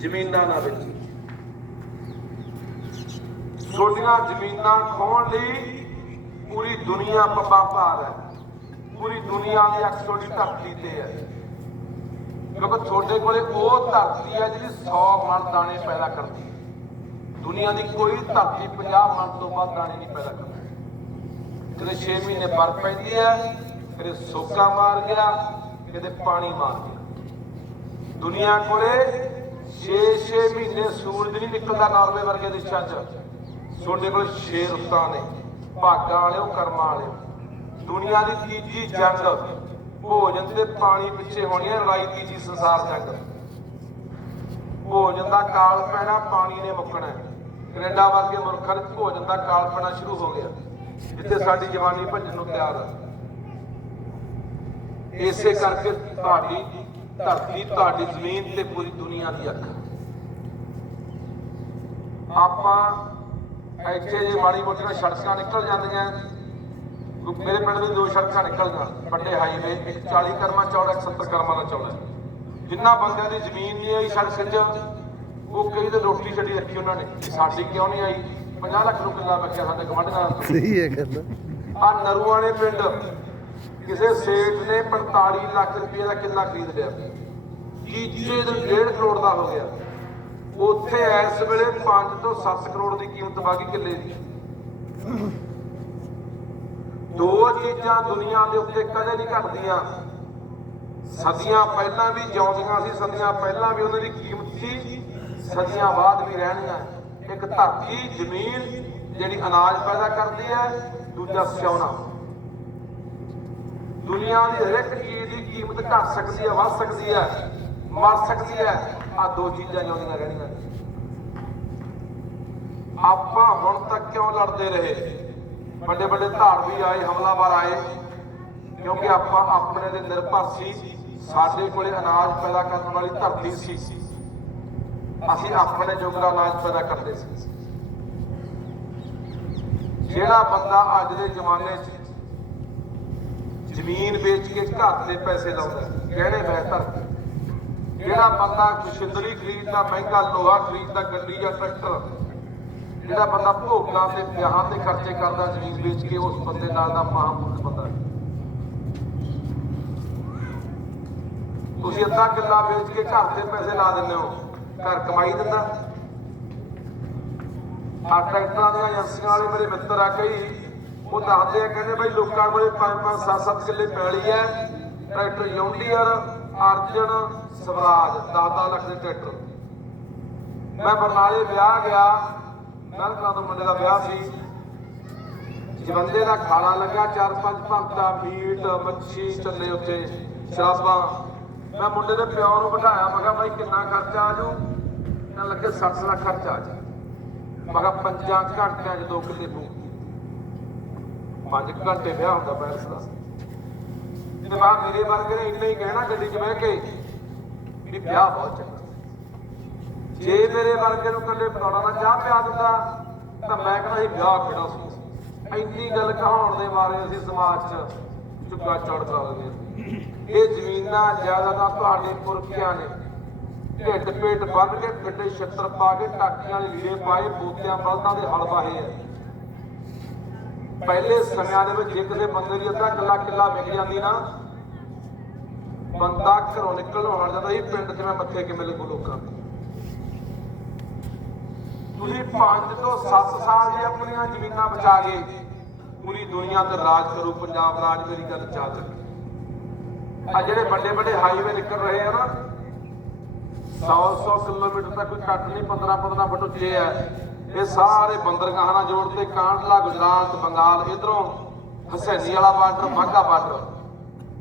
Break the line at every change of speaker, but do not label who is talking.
ਜ਼ਮੀਨਾਂ ਨਾ ਵੇਚੀ ਛੋਟੀਆਂ ਜ਼ਮੀਨਾਂ ਖੋਣ ਲਈ ਪੂਰੀ ਦੁਨੀਆ ਪੱਪਾ ਭਾਰ ਹੈ। ਪੂਰੀ ਦੁਨੀਆ ਦੀ ਅੱਖ ਛੋਟੀ ਧਰਤੀ ਤੇ ਹੈ। ਕਿਉਂਕਿ ਤੁਹਾਡੇ ਕੋਲੇ ਉਹ ਧਰਤੀ ਹੈ ਜਿਹੜੀ 100 ਮਣ ਦਾਣੇ ਪੈਦਾ ਕਰਦੀ ਹੈ। ਦੁਨੀਆ ਦੀ ਕੋਈ ਧਰਤੀ 50 ਮਣ ਤੋਂ ਵੱਧ ਦਾਣੇ ਨਹੀਂ ਪੈਦਾ ਕਰਦੀ। ਕਦੇ 6 ਮਹੀਨੇ ਬਰਫ਼ ਪੈਂਦੀ ਹੈ ਕਦੇ ਸੋਕਾ ਮਾਰ ਗਿਆ ਕਦੇ ਪਾਣੀ ਮਾਰ ਗਿਆ। ਦੁਨੀਆ ਕੋਲੇ 6-6 ਮਹੀਨੇ ਸੂਰਜ ਨਹੀਂ ਨਿਕਲਦਾ ਨਾਰਵੇ ਵਰਗੇ ਦੇਸ਼ਾਂ 'ਚ। ਤੁਹਾਡੇ ਕੋਲ 6 ਰੁੱਤਾਂ ਨੇ, ਭਾਗਾਂ ਵਾਲਿਓ, ਕਰਮਾਂ ਵਾਲਿਓ। ਦੁਨੀਆ ਦੀ ਤੀਜੀ ਜੰਗ, ਭੋਜਨ ਤੇ ਪਾਣੀ ਪਿੱਛੇ ਹੋਣੀ ਹੈ, ਲੜਾਈ ਤੀਜੀ ਸੰਸਾਰ ਜੰਗ। ਭੋਜਨ ਦਾ ਕਾਲ ਪੈਣਾ, ਪਾਣੀ ਨੇ ਮੁੱਕਣਾ ਹੈ। ਕੈਨੇਡਾ ਵਰਗੇ ਮੁਲਕਾਂ ਵਿੱਚ ਭੋਜਨ ਦਾ ਕਾਲ ਪੈਣਾ ਸ਼ੁਰੂ ਹੋ ਗਿਆ। ਜਿੱਥੇ ਸਾਡੀ ਜਵਾਨੀ ਭੱਜਣ ਨੂੰ ਤਿਆਰ ਹੈ ਇਸੇ ਕਰਕੇ ਤੁਹਾਡੀ ਧਰਤੀ ਤੁਹਾਡੀ ਜ਼ਮੀਨ ਤੇ ਪੂਰੀ ਦੁਨੀਆ ਦੀ ਅੱਖ ਆਪਾਂ ਇੱਥੇ ਜੇ ਮਾੜੀ ਮੋਟੀਆਂ ਸੜਕਾਂ ਨਿਕਲ ਜਾਂਦੀਆਂ ਮੇਰੇ ਪਿੰਡ ਦੇ ਦੋ ਸੜਕਾਂ ਨਿਕਲਦੀਆਂ ਵੱਡੇ ਹਾਈਵੇ ਇੱਕ 40 ਕਰਮਾ ਚੌੜਾ ਇੱਕ 70 ਕਰਮਾ ਦਾ ਚੌੜਾ ਜਿੰਨਾ ਬੰਦਿਆਂ ਦੀ ਜ਼ਮੀਨ ਨਹੀਂ ਆਈ ਸੜਕ 'ਚ ਉਹ ਕਈ ਤੇ ਰੋਟੀ ਛੱਡੀ ਰੱਖੀ ਉਹਨਾਂ ਨੇ ਸਾਡੀ ਕਿਉਂ ਨਹੀਂ ਆਈ? 50 ਲੱਖ ਨੂੰ ਕਿੱਲਾ ਬਚਿਆ ਸਾਡੇ ਗਵੰਡਾਂ
ਸਹੀ ਹੈ ਗੱਲ।
ਆ ਨਰੂਆਣੇ ਪਿੰਡ ਕਿਸੇ ਸੇਠ ਨੇ 45 ਲੱਖ ਰੁਪਏ ਦਾ ਕਿੱਲਾ ਖਰੀਦ ਲਿਆ। ਤੀਜੇ ਦਿਨ 1.5 ਕਰੋੜ ਦਾ ਹੋ ਗਿਆ। ਉੱਥੇ ਇਸ ਵੇਲੇ 5 ਤੋਂ 7 ਕਰੋੜ ਦੀ ਕੀਮਤ ਬਾਕੀ ਕਿੱਲੇ ਦੀ। ਦੋ ਚੀਜ਼ਾਂ ਦੁਨੀਆ ਦੇ ਉੱਤੇ ਕਦੇ ਨਹੀਂ ਘਟਦੀਆਂ। ਸਦੀਆਂ ਪਹਿਲਾਂ ਵੀ ਜਿਉਂਦੀਆਂ ਸੀ, ਸਦੀਆਂ ਪਹਿਲਾਂ ਵੀ ਉਹਨਾਂ ਦੀ ਕੀਮਤ ਸੀ, ਸਦੀਆਂ ਬਾਅਦ ਵੀ ਰਹਿਣੀਆਂ। ਇੱਕ ਧਰਤੀ, ਜ਼ਮੀਨ ਜਿਹੜੀ ਅਨਾਜ ਪੈਦਾ ਕਰਦੀ ਹੈ, ਦੂਜਾ ਸਿਉਣਾ। ਦੁਨੀਆ ਦੀ ਹਰ ਇੱਕ ਚੀਜ਼ ਦੀ ਕੀਮਤ ਘਟ ਸਕਦੀ ਹੈ, ਵੱਧ ਸਕਦੀ ਹੈ, ਮਰ ਸਕਦੀ ਹੈ। ਆ ਦੋ ਚੀਜ਼ਾਂ ਜਿਉਂਦੀਆਂ ਰਹਿਣੀਆਂ। ਆਪਾਂ ਹੁਣ ਤੱਕ ਕਿਉਂ ਲੜਦੇ ਰਹੇ? ਵੱਡੇ ਵੱਡੇ ਧਾੜਵੀ ਆਏ, ਹਮਲਾਵਰ ਆਏ, ਕਿਉਂਕਿ ਆਪਾਂ ਆਪਣੇ ਦੇ ਨਿਰਭਰ ਸੀ। ਸਾਡੇ ਕੋਲੇ ਅਨਾਜ ਪੈਦਾ ਕਰਨ ਵਾਲੀ ਧਰਤੀ ਸੀ। ਅਸੀਂ ਆਪਣੇ ਜੋਗਰਾ ਅਨਾਜ ਪੈਦਾ ਕਰਦੇ ਸੀ। ਜਿਹੜਾ ਬੰਦਾ ਅੱਜ ਦੇ ਜ਼ਮਾਨੇ 'ਚ ਜ਼ਮੀਨ ਵੇਚ ਕੇ ਘਰ ਦੇ ਪੈਸੇ ਲਾਉਂਦਾ ਗਹਿਣੇ ਬਿਹਤਰ ਜਿਹੜਾ ਬੰਦਾ ਕੁਸ਼ਿੰਦਰੀ ਖਰੀਦਦਾ, ਮਹਿੰਗਾ ਲੋਹਾ ਖਰੀਦਦਾ, ਗੱਡੀ ਜਾਂ ਟਰੈਕਟਰ, ਜਿਹੜਾ ਬੰਦਾ ਭੋਗਾਂ ਤੇ ਵਿਆਹਾਂ ਤੇ ਖਰਚੇ ਕਰਦਾ, ਜ਼ਮੀਨ ਵੇਚ ਕੇ ਉਸ ਬੰਦੇ ਨਾਲ ਦਾ ਮਹਾਮੂਰਖ ਬੰਦਾ ਤੁਸੀਂ ਅੱਧਾ ਕਿੱਲਾ ਵੇਚ ਕੇ ਘਰ ਦੇ ਪੈਸੇ ਲਾ ਦਿੰਦੇ ਹੋ, ਘਰ ਕਮਾਈ ਦਿੰਦਾ ਆ ਟਰੈਕਟਰਾਂ ਦੀਆਂ ਏਜੰਸੀਆਂ ਵਾਲੇ ਮੇਰੇ ਮਿੱਤਰ ਆ ਕਈ। ਉਹ ਦੱਸਦੇ ਆ, ਕਹਿੰਦੇ ਬਈ ਲੋਕਾਂ ਕੋਲੇ 5-5 7-7 ਕਿੱਲੇ ਪੈਲੀ ਐ ਟਰੈਕਟਰ ਯੌਂਡੀਅਰ ਅਰਜਨ, ਸਵਰਾਜ 10-10 ਦੇ ਟਰੈਕਟਰ। ਮੈਂ ਬਰਨਾਲੇ ਵਿਆਹ ਗਿਆ। ਨਰਕਾ ਤੋਂ ਮੁੰਡੇ ਦਾ ਵਿਆਹ ਸੀ। ਜਵੰਦੇ ਦਾ ਖਾਣਾ ਲੱਗਾ ਚਾਰ, ਪੰਜ ਭੰਤਾ, ਮੀਟ, ਮੱਛੀ ਚੱਲੇ ਉੱਤੇ, ਸ਼ਰਾਬਾਂ। ਮੈਂ ਮੁੰਡੇ ਦੇ ਪਿਓ ਨੂੰ ਬਿਠਾਇਆ, ਮੈਂ ਕਿਹਾ ਭਾਈ ਕਿੰਨਾ ਖਰਚਾ ਆ ਜੂ? ਨਾ ਲੱਗੇ 60 ਲੱਖ ਖਰਚਾ ਆ ਜੂ। ਮੈਂ ਕਿਹਾ ਪੰਜਾਂ ਘੰਟਿਆਂ 'ਚ 2 ਕਿੱਲੇ ਬੂ ਪੰਜ ਘੰਟੇ ਵਿਆਹ ਹੁੰਦਾ ਪੈਰਸ ਦਾ। ਤੇ ਬਾਅਦ ਮੇਰੇ ਵਰਗੇ ਨੇ ਇੰਨਾ ਹੀ ਕਹਿਣਾ ਗੱਡੀ 'ਚ ਬਹਿ ਕੇ ਵੀ ਵਿਆਹ ਬਹੁਤ ਚੰਗਾ। ਜੇ ਮੇਰੇ ਵਰਗੇ ਨੂੰ ਕੱਲੇ ਪਕੌੜਾ ਨਾਲ ਚਾਹ ਪਿਆ ਦਿੰਦਾ, ਤਾਂ ਮੈਂ ਕਹਿੰਦਾ ਇਹ ਵਿਆਹ ਕਿਹੜਾ ਸੀ? ਇੰਨੀ ਗੱਲ ਕਹਾਉਣ ਦੇ ਮਾਰੇ ਅਸੀਂ ਸਮਾਜ 'ਚ ਚੁੱਕਾ ਚੜ ਕਰ ਗਏ ਇਹ ਜ਼ਮੀਨਾਂ ਜ਼ਿਆਦਾ ਤੁਹਾਡੇ ਪੁਰਖਿਆਂ ਨੇ। ਢਿੱਡ ਪੇਟ ਬੰਨ ਕੇ ਗੱਡੇ ਛੱਤਰ ਪਾ ਕੇ, ਟਾਕੀਆਂ ਵਾਲੇ ਲੀੜੇ ਪਾਏ, ਬੋਤਿਆਂ, ਬਲਦਾਂ ਦੇ ਹਲ ਵਾਹੇ ਆ। ਪਹਿਲੇ ਸਮਿਆਂ ਦੇ ਵਿੱਚ ਜੇ ਕਿਸੇ ਬੰਦੇ ਦੀ ਅੱਧਾ ਕਿੱਲਾ ਕਿੱਲਾ ਵਿਕ ਜਾਂਦੀ ਨਾ, ਬੰਦਾ ਘਰੋਂ ਨਿਕਲਣ ਹਟ ਜਾਂਦਾ ਸੀ ਪਿੰਡ 'ਚ ਮੈਂ ਮੱਥੇ ਕਿਵੇਂ ਲੱਗੂ ਲੋਕਾਂ ਦੇ ਤੁਸੀਂ 5 ਤੋਂ 7 ਸਾਲ ਦੀ ਆਪਣੀਆਂ ਜ਼ਮੀਨਾਂ ਬਚਾ ਕੇ ਪੂਰੀ ਦੁਨੀਆ ਤੇ ਰਾਜ ਕਰੂ, ਪੰਜਾਬ ਰਾਜ ਮੇਰੀ ਗੱਲ ਚਾ ਚੱਕੀ ਆ ਜਿਹੜੇ ਵੱਡੇ ਵੱਡੇ ਹਾਈਵੇ ਨਿਕਲ ਰਹੇ ਆ ਨਾ 100-100 ਕਿਲੋਮੀਟਰ ਤੱਕ ਕੋਈ ਘੱਟ ਨਹੀਂ 15-15 ਫੁੱਟ ਉੱਚੇ ਆ। ਇਹ ਸਾਰੇ ਬੰਦਰਗਾਹਾਂ ਨਾਲ ਜੋੜਦੇ ਕਾਂਡਲਾ ਗੁਜਰਾਤ ਬੰਗਾਲ ਇਧਰੋਂ ਹਸੈਨੀ ਵਾਲਾ ਬਾਰਡਰ ਬਾਘਾ ਬਾਰਡਰ।